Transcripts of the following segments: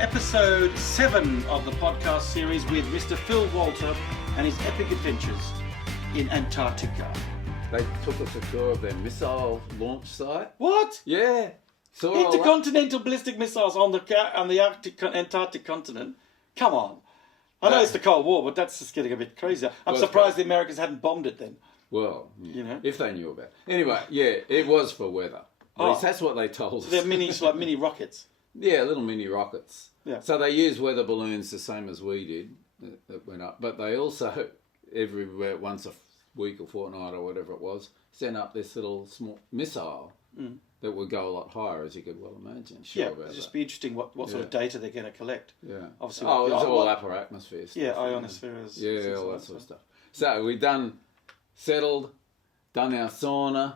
episode 7 of the podcast series with Mr. Phil Walter and his epic adventures in Antarctica. They took us a tour of their missile launch site. What? Yeah. Saw all that. Intercontinental ballistic missiles on the Antarctic continent? Come on. I know it's the Cold War, but that's just getting a bit crazy. I'm surprised the Americans hadn't bombed it then. Well, you know, if they knew about it. Anyway, yeah, it was for weather. At least that's what they told us. They're mini rockets. Yeah, little mini rockets. Yeah. So they used weather balloons the same as we did that went up. But they also, everywhere, once a week or fortnight or whatever it was, sent up this little small missile that would go a lot higher, as you could well imagine. It'd just be interesting what sort of data they're going to collect. Yeah. Obviously, it's all upper atmosphere stuff. Yeah, ionospheres. Yeah, all that sort of stuff. So we've settled, done our sauna,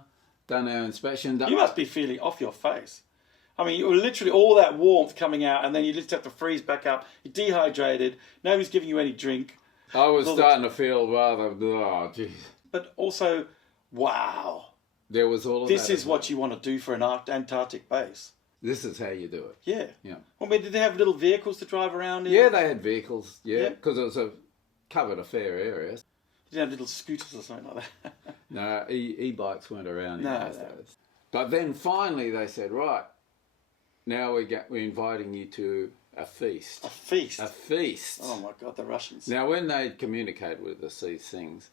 done our inspection. You must be feeling off your face. I mean, you're literally all that warmth coming out, and then you just have to freeze back up. You're dehydrated. Nobody's giving you any drink. I was starting to feel rather, geez. But also, wow. There was all of that. This is what you want to do for an Antarctic base. This is how you do it. Yeah. Yeah. Well, I mean, did they have little vehicles to drive around in? Yeah, they had vehicles. Yeah, because it was covered a fair area. Did you have little scooters or something like that? No, e-bikes weren't around in those No. days. But then finally they said, right, now we're inviting you to a feast. A feast? A feast. Oh my God, the Russians. Now when they communicated with us these things,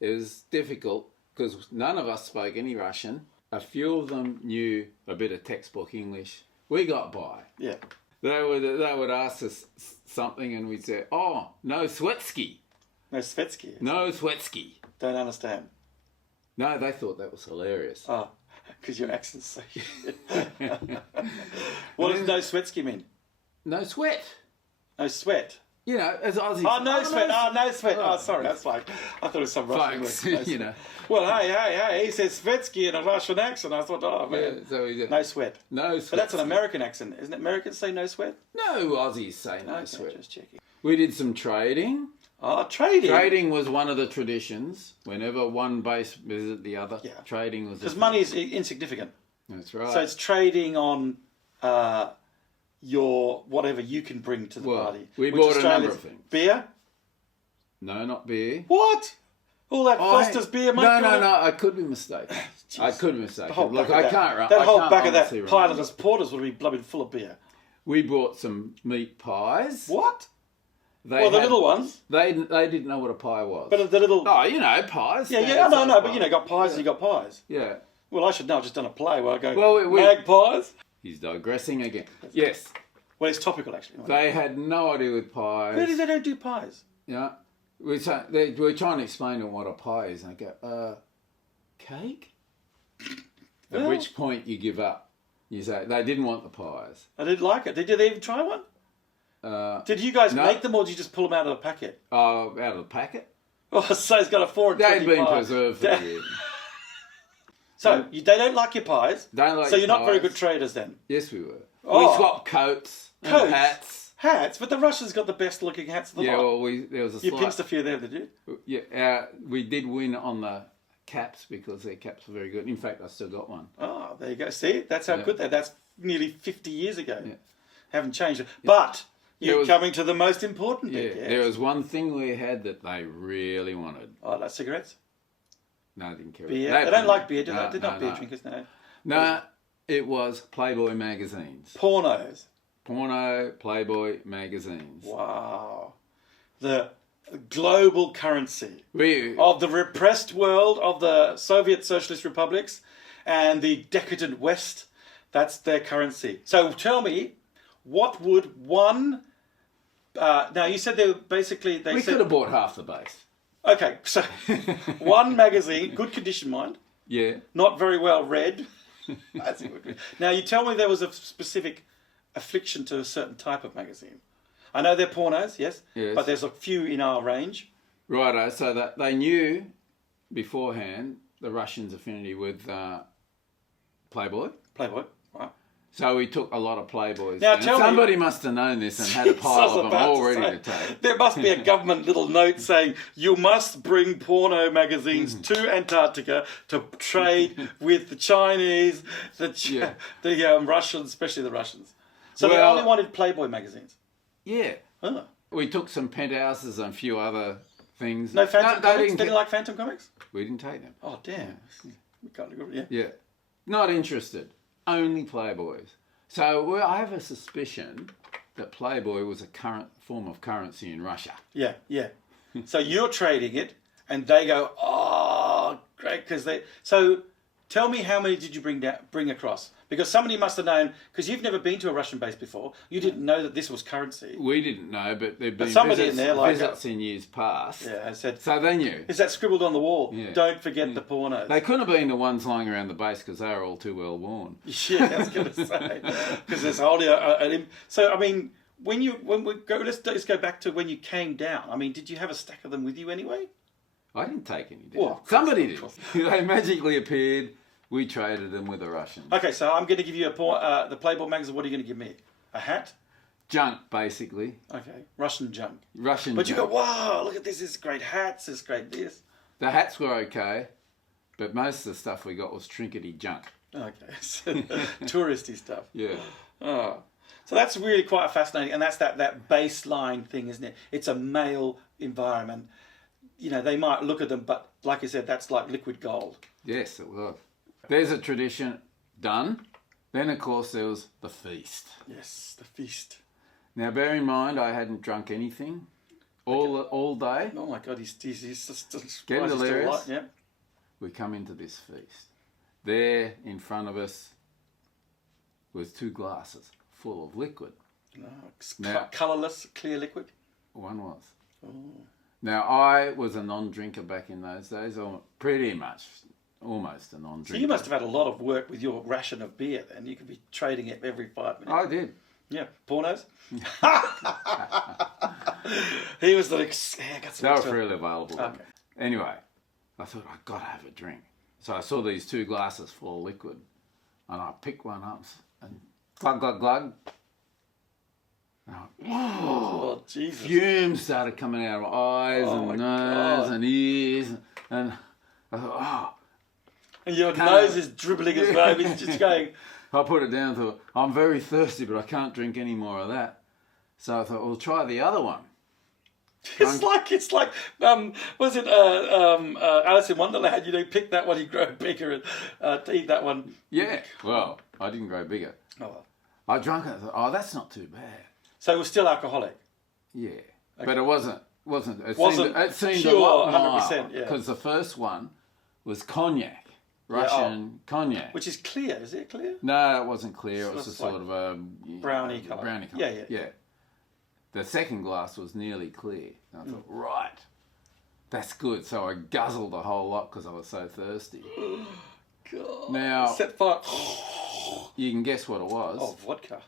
it was difficult because none of us spoke any Russian. A few of them knew a bit of textbook English. We got by. Yeah. They would ask us something and we'd say, oh, no Swetsky. No Svetsky. No Swetsky. Don't understand. No, they thought that was hilarious. Oh, because your accent's so shit. What does no Swetsky mean? No sweat. No sweat. You know, as Aussies. Oh, no sweat. Oh, no sweat. Oh, sorry. That's like, I thought it was some Russian Folks, word. No you know. Well, hey, he says Svetsky in a Russian accent. I thought, oh, man. Yeah, so no sweat. No sweat. But that's an American accent. Isn't it? Americans say no sweat? No, Aussies say no sweat. Just checking. We did some trading. Oh, trading. Trading was one of the traditions. Whenever one base visited the other, trading was... Because money is insignificant. That's right. So it's trading on your whatever you can bring to the party. We bought a number of things. Beer? No, not beer. What? All that Foster's beer, mate? No, I could be mistaken. I could be mistaken. Look, I can't... That whole back of that Pilot's Porters would be blooming full of beer. We bought some meat pies. What? The little ones. They didn't know what a pie was. But the little... Oh, you know, pies. Yeah, no, but you know, got pies and you got pies. Yeah. Well, I should know. I've just done a play where I go, magpies. He's digressing again. Yes. Well, it's topical, actually. They had no idea with pies. Really, they don't do pies? Yeah. We're trying to explain to them what a pie is, and I go, cake? At which point you give up. You say, they didn't want the pies. I didn't like it. Did they even try one? Did you guys make them, or did you just pull them out of the packet? Oh, out of the packet? Oh, so it's got a 4 and 20 They'd been preserved for years. So they don't like your pies. Don't like so you're pies. not very good traders then. Yes, we were. Oh. We swapped coats, and hats. Hats, but the Russians got the best looking hats of the lot. Yeah, well, there was a You pinched a few there, did you? Yeah, we did win on the caps because their caps were very good. In fact, I still got one. Oh, there you go. See, that's how good they're. That's nearly 50 years ago. Yeah. Haven't changed it. But you're coming to the most important bit. Yeah, there was one thing we had that they really wanted. Oh, like cigarettes? No, they didn't care. Beer? They don't like beer, do they? They're not beer drinkers, no. No, it was Playboy magazines. Pornos. Porno, Playboy magazines. Wow. The global currency of of the repressed world of the Soviet Socialist republics and the decadent West. That's their currency. So tell me, what would one... now, you said they were basically... We could have bought half the base. Okay, so one magazine, good condition, mind. Yeah. Not very well read. That's good. Now, you tell me there was a specific affliction to a certain type of magazine. I know they're pornos, yes, but there's a few in our range. Righto, so that they knew beforehand the Russians' affinity with Playboy. Playboy, right. So we took a lot of Playboys. Now somebody must have known this and had a pile of them all ready to take. There must be a government little note saying you must bring porno magazines to Antarctica to trade with the Chinese, the Russians, especially the Russians. So they Well- only wanted Playboy magazines. Yeah. Oh. We took some penthouses and a few other things. No Phantom they Comics? Didn't like Phantom Comics? We didn't take them. Oh, damn. We can't agree. Yeah. Yeah. Not interested. Only Playboys. So I have a suspicion that Playboy was a current form of currency in Russia. Yeah, yeah. So you're trading it, and they go, oh, great, because they. So tell me, how many did you bring across? Because somebody must have known, because you've never been to a Russian base before. You didn't know that this was currency. We didn't know, but there'd been somebody visits, in there like visits in years past. Yeah, I said. So they knew. Is that scribbled on the wall? Yeah. Don't forget the pornos. They couldn't have been the ones lying around the base because they were all too well worn. Yeah, I was going to say, because there's holding so I mean, when we go, let's go back to when you came down. I mean, did you have a stack of them with you anyway? I didn't take any, did I? Well, of course, Somebody of course. did. They magically appeared. We traded them with the Russians. Okay, so I'm going to give you the Playboy magazine. What are you going to give me? A hat? Junk, basically. Okay, Russian junk. Russian But junk. you go, wow, look at this. This is great hats. This is great this. The hats were okay, but most of the stuff we got was trinkety junk. Okay, so touristy stuff. Yeah. Oh. So that's really quite fascinating, and that's that baseline thing, isn't it? It's a male environment. You know, they might look at them, but like you said, that's like liquid gold. Yes, it was. There's a tradition done. Then, of course, there was the feast. Yes, the feast. Now, bear in mind, I hadn't drunk anything all day. Oh my God, he's just Get delirious. alive. Yeah. We come into this feast. There, in front of us, was 2 glasses full of liquid. No, colourless, clear liquid. One was. Oh. Now, I was a non-drinker back in those days, or pretty much, almost a non-drinker. So you must have had a lot of work with your ration of beer then. You could be trading it every 5 minutes. I did. Yeah, pornos. He was the got some They were extra- freely available. then. Okay. Anyway, I thought, I've got to have a drink. So I saw these 2 glasses full of liquid, and I picked one up and glug, glug, glug. And I went, Oh, Jesus. fumes started coming out of my eyes Oh, my and nose God. and ears, and I thought, oh. And your nose is dribbling as well. It's just going. I put it down, thought, I'm very thirsty, but I can't drink any more of that. So I thought, well, try the other one. It's like was it Alice in Wonderland? You know, pick that one, you grow bigger, and to eat that one. Yeah, well, I didn't grow bigger. Oh, well. I drank it, I thought, oh, that's not too bad. So it was still alcoholic. Yeah, but it wasn't. Wasn't it seemed pure a lot 100%, mild, yeah. because the first one was cognac, Russian cognac. Which is clear. Is it clear? No, it wasn't clear. So It was a it's sort like of a brownie colour. Brownie colour. Yeah. The second glass was nearly clear. And I thought, right, that's good. So I guzzled a whole lot because I was so thirsty. God. Now, Set fire. you can guess what it was. Oh, vodka.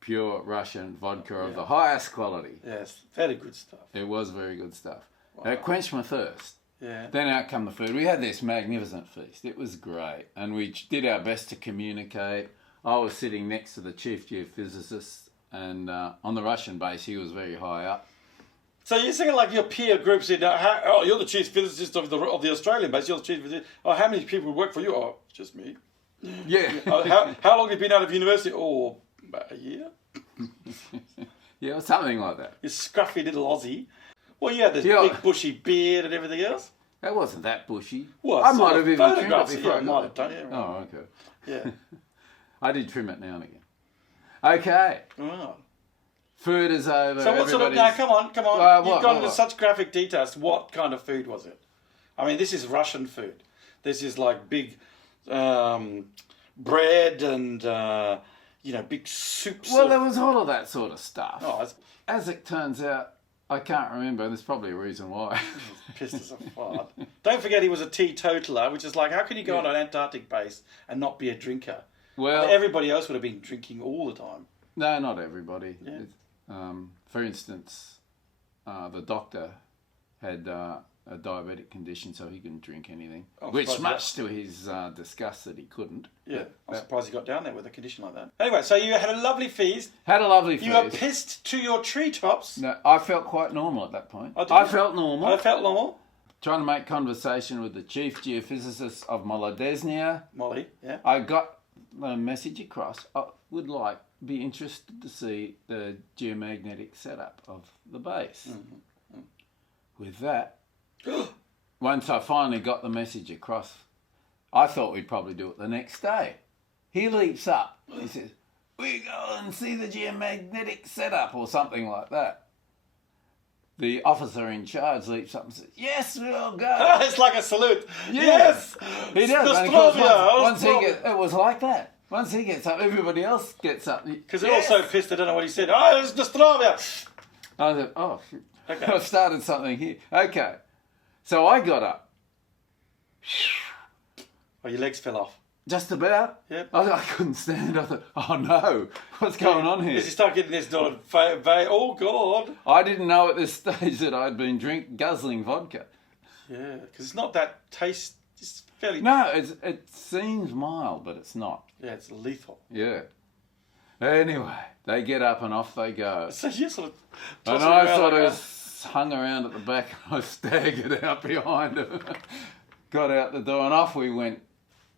Pure Russian vodka of the highest quality. Yes, very good stuff. It was very good stuff. It quenched my thirst. Yeah. Then out come the food. We had this magnificent feast. It was great. And we did our best to communicate. I was sitting next to the chief geophysicist, and on the Russian base, he was very high up. So you're saying like your peer groups in, you're the chief physicist of the Australian base, you're the chief physicist. Oh, how many people work for you? Oh, just me. Yeah. How long have you been out of university? Oh, about a year. Yeah, something like that. You scruffy little Aussie. Well, you had this Yeah. big bushy beard and everything else. That wasn't that bushy. Well, I might have even trimmed it photographs, before yeah, I got might it. have done, yeah, right. Oh, okay. Yeah. I did trim it now and again. Okay. Wow. Food is over. So what sort of, now come on. You've gone into such graphic details. What kind of food was it? I mean, this is Russian food. This is like big bread and, big soups. Well, there was all of that sort of stuff. Oh, it's As it turns out, I can't remember. There's probably a reason why. pissed as a fart. Don't forget he was a teetotaler, which is like, how can you go on an Antarctic base and not be a drinker? Well, Everybody else would have been drinking all the time. no, not everybody. Yeah. For instance, the doctor had a diabetic condition, so he couldn't drink anything. Oh, which, surprised much to his disgust, that he couldn't. Yeah, I'm surprised he got down there with a condition like that. Anyway, so you had a lovely feast. Had a lovely feast. You were pissed to your treetops. No, I felt quite normal at that point. Oh, did I you? felt normal. I felt normal. Trying to make conversation with the chief geophysicist of Molodezhnaya. Molly, yeah. I got the message across, I would be interested to see the geomagnetic setup of the base. Mm-hmm. With that, once I finally got the message across, I thought we'd probably do it the next day. He leaps up. He says, "We go and see the geomagnetic setup," or something like that. The officer in charge leaps up and says, "Yes, we'll go." It's like a salute. Yeah. Yes! He does. And of course, once he Nostrovia. it was like that. Once he gets up, everybody else gets up. Because they're all so pissed they don't know what he said. Oh, it's Nostrovia! I said, "Oh, Okay. I've started something here." Okay. So I got up. Oh, your legs fell off. Just about. Yep. I couldn't stand. I thought, "Oh no, what's going on here?" As you start getting this dotted, oh God. I didn't know at this stage that I'd been guzzling vodka. Yeah, because it's not that taste. It's fairly. No, it seems mild, but it's not. Yeah, it's lethal. Yeah. Anyway, they get up and off they go. So you sort of. And I sort of hung around at the back and I staggered out behind them. Got out the door and off we went.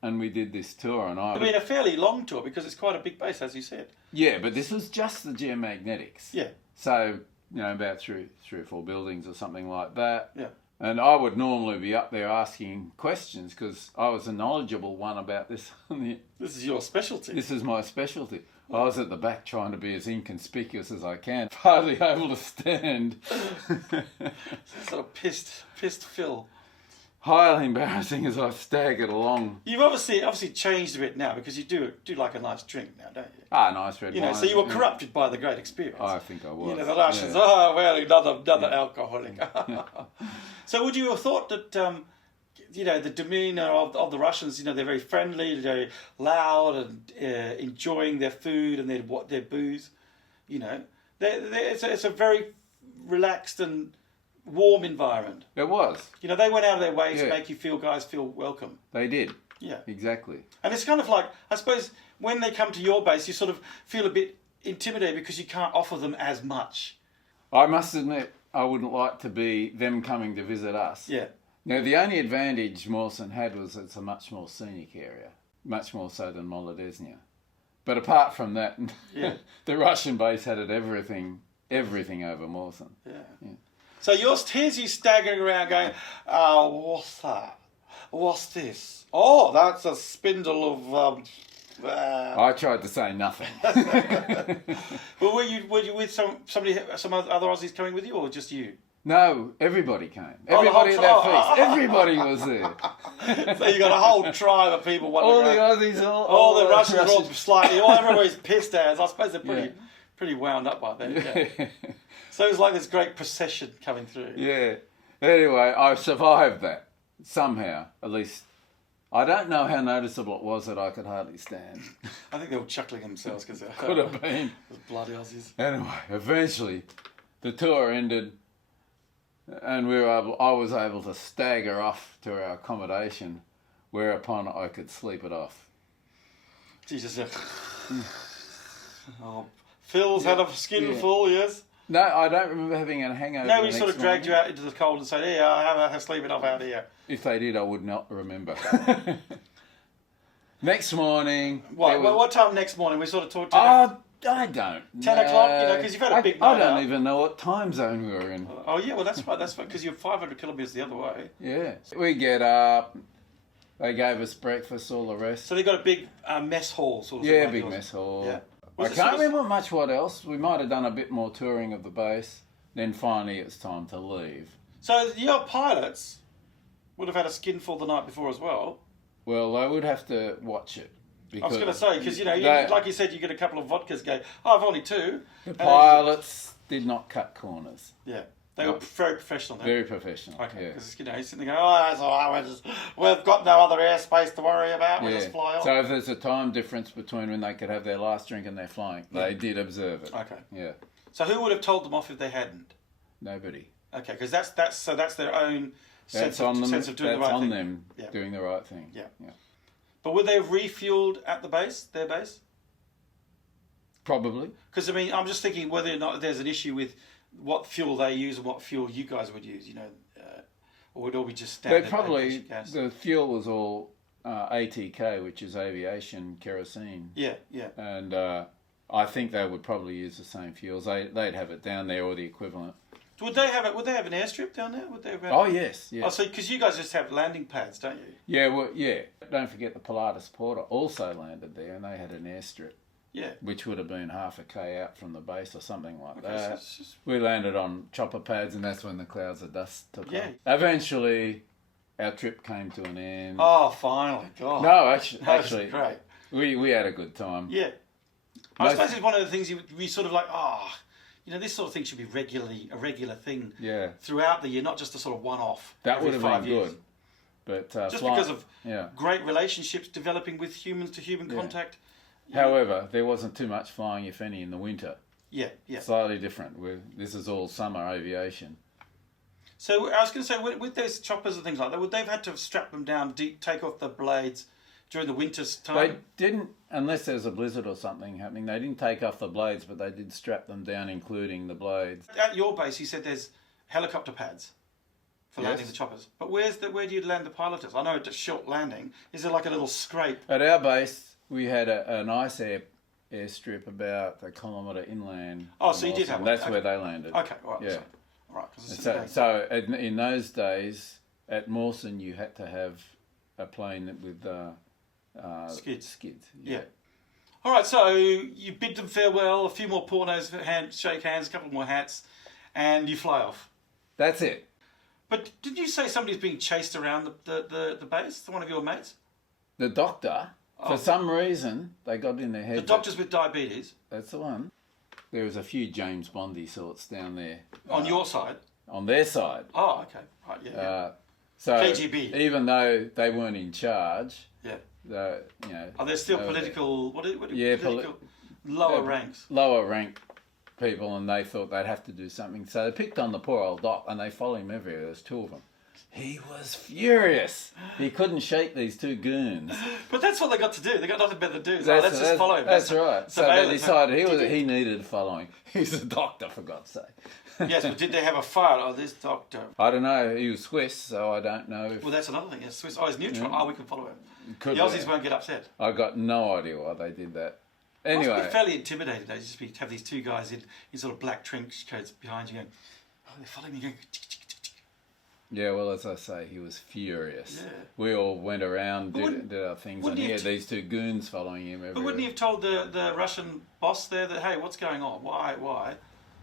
And we did this tour, and I mean, a fairly long tour because it's quite a big base, as you said. Yeah, but this was just the geomagnetics. Yeah. So, about three or four buildings or something like that. Yeah. And I would normally be up there asking questions because I was a knowledgeable one about this. This is your specialty. This is my specialty. I was at the back trying to be as inconspicuous as I can, hardly able to stand. Sort of pissed Phil. Highly embarrassing as I staggered along. You've obviously changed a bit now because you do like a nice drink now, don't you? Ah, nice red wine. So you were corrupted by the great experience. I think I was. The Russians, another alcoholic. So would you have thought that, the demeanour of the Russians, they're very friendly, they're loud and enjoying their food and their booze, it's a very relaxed and warm environment. It was. They went out of their way to make you guys feel welcome. They did. Yeah. Exactly. And it's kind of like, I suppose, when they come to your base, you sort of feel a bit intimidated because you can't offer them as much. I must admit, I wouldn't like to be them coming to visit us. Yeah. Now, the only advantage Mawson had was it's a much more scenic area, much more so than Molodezhnaya. But apart from that, the Russian base had everything over Mawson. Yeah. So here's you staggering around going, what's that? What's this? Oh, that's a spindle of... I tried to say nothing. Well, were you with some other Aussies coming with you, or just you? No, everybody came. Everybody at that feast. Everybody was there. So you got a whole tribe of people. All the Aussies, all the Russians are all slightly... everybody's pissed as. I suppose they're pretty wound up by then. Yeah. So it was like this great procession coming through. Yeah. Anyway, I survived that. Somehow, at least. I don't know how noticeable it was that I could hardly stand. I think they were chuckling themselves because they could have been. Those bloody Aussies. Anyway, eventually, the tour ended and I was able to stagger off to our accommodation, whereupon I could sleep it off. Jesus. Phil's had a skinful, yes? No, I don't remember having a hangover. No, he sort of dragged you out into the cold and said, "Yeah, I have a sleeping off out here." If they did, I would not remember. Next morning... What time next morning? We sort of talked to... I don't 10 o'clock, because you've had a big night I don't out. even know what time zone we were in. Oh, yeah, well, that's right, because you're 500 kilometres the other way. Yeah. We get up, they gave us breakfast, all the rest. So they got a big mess hall, sort of. Yeah, big mess hall. Yeah. I can't remember much what else. We might have done a bit more touring of the base. Then finally it's time to leave. So your pilots would have had a skinful the night before as well. Well, they would have to watch it. I was going to say, because, like you said, you get a couple of vodkas go, I've only two. The pilots did not cut corners. Yeah. They were very professional then. Very professional. Okay. Because, you're sitting there going, that's all right, we've got no other airspace to worry about, we'll just fly on. So if there's a time difference between when they could have their last drink and they're flying, they did observe it. Okay. Yeah. So who would have told them off if they hadn't? Nobody. Okay, because that's their own sense of doing the right thing. That's on them doing the right thing. Yeah. But would they have refueled at their base? Probably. Because, I'm just thinking whether or not there's an issue with what fuel they use and what fuel you guys would use, or would it all be just standard? The fuel was all ATK, which is aviation kerosene. Yeah, yeah. And I think they would probably use the same fuels. They'd have it down there or the equivalent. Would they have it? Would they have an airstrip down there? Would they have? Oh yes, yeah. Oh, so because you guys just have landing pads, don't you? Yeah, well, yeah. Don't forget the Pilatus Porter also landed there, and they had an airstrip. Yeah. Which would have been half a K out from the base or something like Okay, that. so it's We landed on chopper pads, and that's when the clouds of dust took Yeah. off. Eventually, our trip came to an end. Oh, finally, God. No, That was actually, great. we had a good time. Yeah. I suppose it's one of the things we sort of like, this sort of thing should be a regular thing Yeah. throughout the year, not just a sort of one-off. That every would have 5 been years. good. But Just because of yeah. great relationships developing with human-to-human contact. However, there wasn't too much flying, if any, in the winter. Yeah, yeah. Slightly different. This is all summer aviation. So I was going to say, with those choppers and things like that, would they have had to strap them down, take off the blades during the winter's time? They didn't, unless there was a blizzard or something happening, they didn't take off the blades, but they did strap them down, including the blades. At your base, you said there's helicopter pads for Yes. landing the choppers. But where do you land the pilots? I know it's a short landing. Is there like a little scrape? At our base, we had an ice airstrip about a kilometre inland. Oh, so you did have one. That's Okay. where they landed. Okay, all right. Yeah. All right. 'Cause So in those days, at Mawson, you had to have a plane with Skids. Skids. Yeah. All right, so you bid them farewell, a few more pornos, shake hands, a couple more hats, and you fly off. That's it. But did you say somebody's being chased around the base? One of your mates? The doctor, for some reason, they got in their head. The doctors with diabetes? That's the one. There was a few James Bondy sorts down there. On your side? On their side. Oh, okay. Right, yeah. So KGB. even though they weren't in charge, Yeah. Are there still political? Political lower ranks? Lower rank people, and they thought they'd have to do something. So they picked on the poor old doc, and they followed him everywhere. There's two of them. He was furious. He couldn't shake these two goons. But that's what they got to do. They got nothing better to do. So let's just follow him. That's right. So they decided he Did needed following. He's a doctor, for God's sake. Yes, but did they have a fire? Oh, this doctor. I don't know. He was Swiss, so I don't know. If Well, that's another thing. It's Swiss. Oh, he's neutral. Oh, we can follow him. The be. Aussies won't get upset. I got no idea why they did that. Must Anyway, be fairly intimidating. They just have these two guys in sort of black trench coats behind you going, oh, they're following me. Going, tick, tick, tick, tick. yeah. Well, as I say, he was furious. Yeah. We all went around, But did our things, and wouldn't he he had have these two goons following him everywhere. But wouldn't he have told the Russian boss there that, hey, what's going on? Why?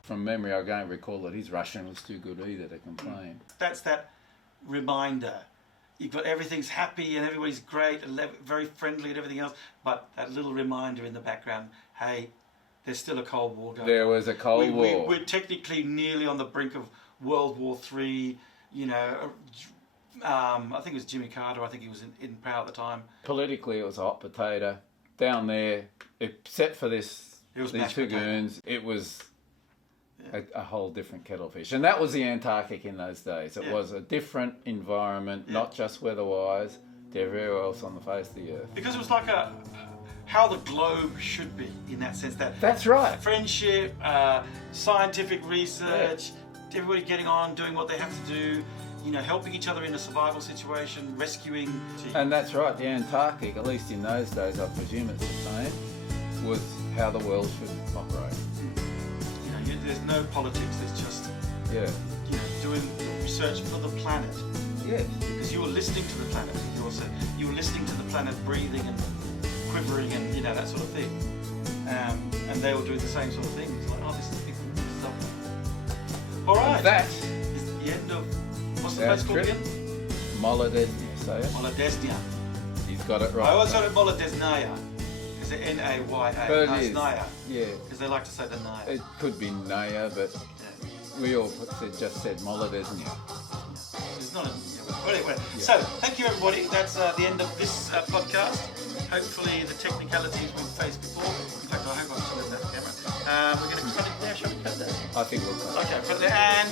From memory, I don't recall that his Russian was too good either to complain. That's that reminder. You've got everything's happy and everybody's great and very friendly and everything else, but that little reminder in the background, hey, there's still a Cold War going on. There was a Cold War. We're technically nearly on the brink of World War III. I think it was Jimmy Carter. I think he was in power at the time. Politically, it was a hot potato. Down there, except for these mashed two potato. goons, it was a whole different kettle of fish. And that was the Antarctic in those days. It was a different environment, not just weather-wise, to everywhere else on the face of the earth. Because it was like how the globe should be in that sense. That's right. Friendship, scientific research, everybody getting on, doing what they have to do, helping each other in a survival situation, rescuing. And that's right, the Antarctic, at least in those days, I presume it's the same, was how the world should operate. There's no politics, there's just doing research for the planet. Yes. Because you were listening to the planet. You were listening to the planet breathing and quivering and that sort of thing. And they were doing the same sort of thing. It's like, oh, this is big stuff. All right. And that is the end of what's the place called again? Molodezhnaya, say it. Molodezhnaya. He's got it right. I always heard it Molodezhnaya. Is it N-A-Y-A? But No, it it's is. Naya. Yeah. Because they like to say the Naya. It could be Naya, but we all just said Molodezhnaya. It's not a... Anyway, so thank you everybody. That's the end of this podcast. Hopefully the technicalities we've faced before. In fact, I hope I'm still in that camera. We're going to cut it there. Shall we cut that? I think we'll cut it. Okay, put it there and...